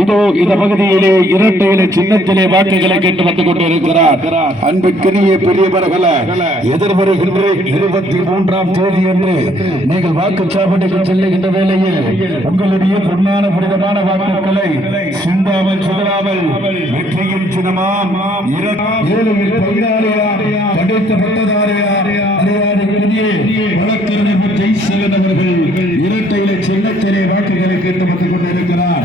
இதோ இந்த பகுதியிலே இரட்டையில சின்னத்திலே வாக்குகளை கேட்டு வந்து கொண்டிருக்கிறார். அன்புக்கினிய பெரியவர்கள, எதிர்வருகின்ற 23ஆம் தேதி என்று நீங்கள் வாக்குச்சாவடிக்கு செல்லுகின்ற வேளையில் உங்களுடைய பொன்னான புனிதமான வாக்குகளை சிந்தாமல் சிதறாமல் வெற்றியின் சின்னமாம் 7 வழக்கறிஞர் ஜெய்சீலன் அவர்கள் இரட்டையில சின்னத்திலே வாக்குகளை கேட்டு வந்து கொண்டிருக்கிறார்.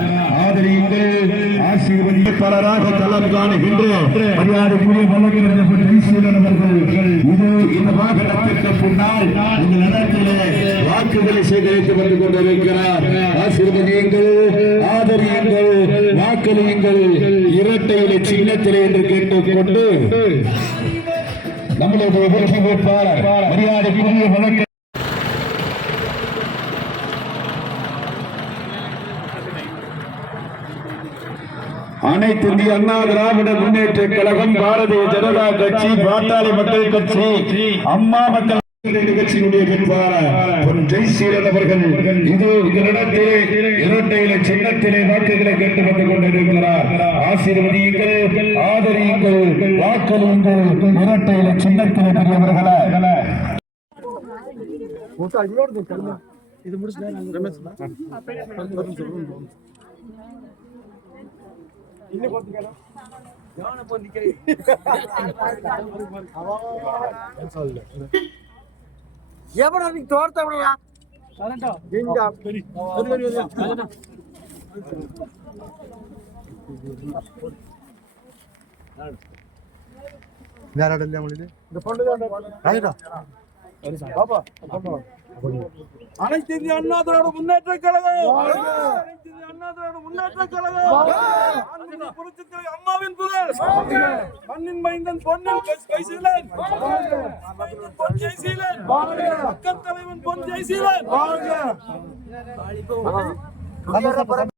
ஆசீர்வதிப்பாளராக களம் காணுகின்ற மரியாதைக்குரிய வழக்கறிஞர் ஜெய்சீலன் அவர்கள் இது இந்த வாகனத்திற்கு முன்னால் இந்த இடத்திலே வாக்குகளை சேகரித்து வந்து கொண்டிருக்கிறார். ஆசீர்வதியுங்கள், ஆதரியுங்கள், வாக்களியுங்கள் இரட்டையில சின்னத்திலே என்று கேட்டுக்கொண்டு நம்மளுடைய வெற்றி வேட்பாளர் மரியாதைக்குரிய வழக்கு அனைத்து இந்திய அண்ணா திராவிட முன்னேற்ற கழகம், பாரதிய ஜனதா கட்சி, பாட்டாளி மக்கள் கட்சி, அம்மா மக்கள் நிகழ்ச்சியுடைய வேட்பாளர் ஜெய்சீலன் அவர்கள் இது இடத்திலே இரட்டையில சின்னத்திலே வாக்குகளை கேட்டு வந்து கொண்டிருக்கிறார். ஆசீர்வதியுங்கள், ஆதரியுங்கள், வாக்களியுங்கள் இரட்டையில சின்னத்திலே பெரியவர்களே. இது முடிச்சு எவன் அதுக்கு தோர்த்த விடலாம் வேற இடம் இல்லையா இந்த பொண்ணு பாப்பா அனைத்து இந்திய அண்ணா திராவிட முன்னேற்ற கழகம், அனைத்து இந்திய அண்ணா திராவிட முன்னேற்ற கழகம், புரட்சித்துறை அம்மாவின் புகழ், மண்ணின் மைந்தன் பொன்னின் ஜெய்சீலன், பொன் ஜெய்சீலன், மக்கள் தலைவன் பொன் ஜெய்சீலன்.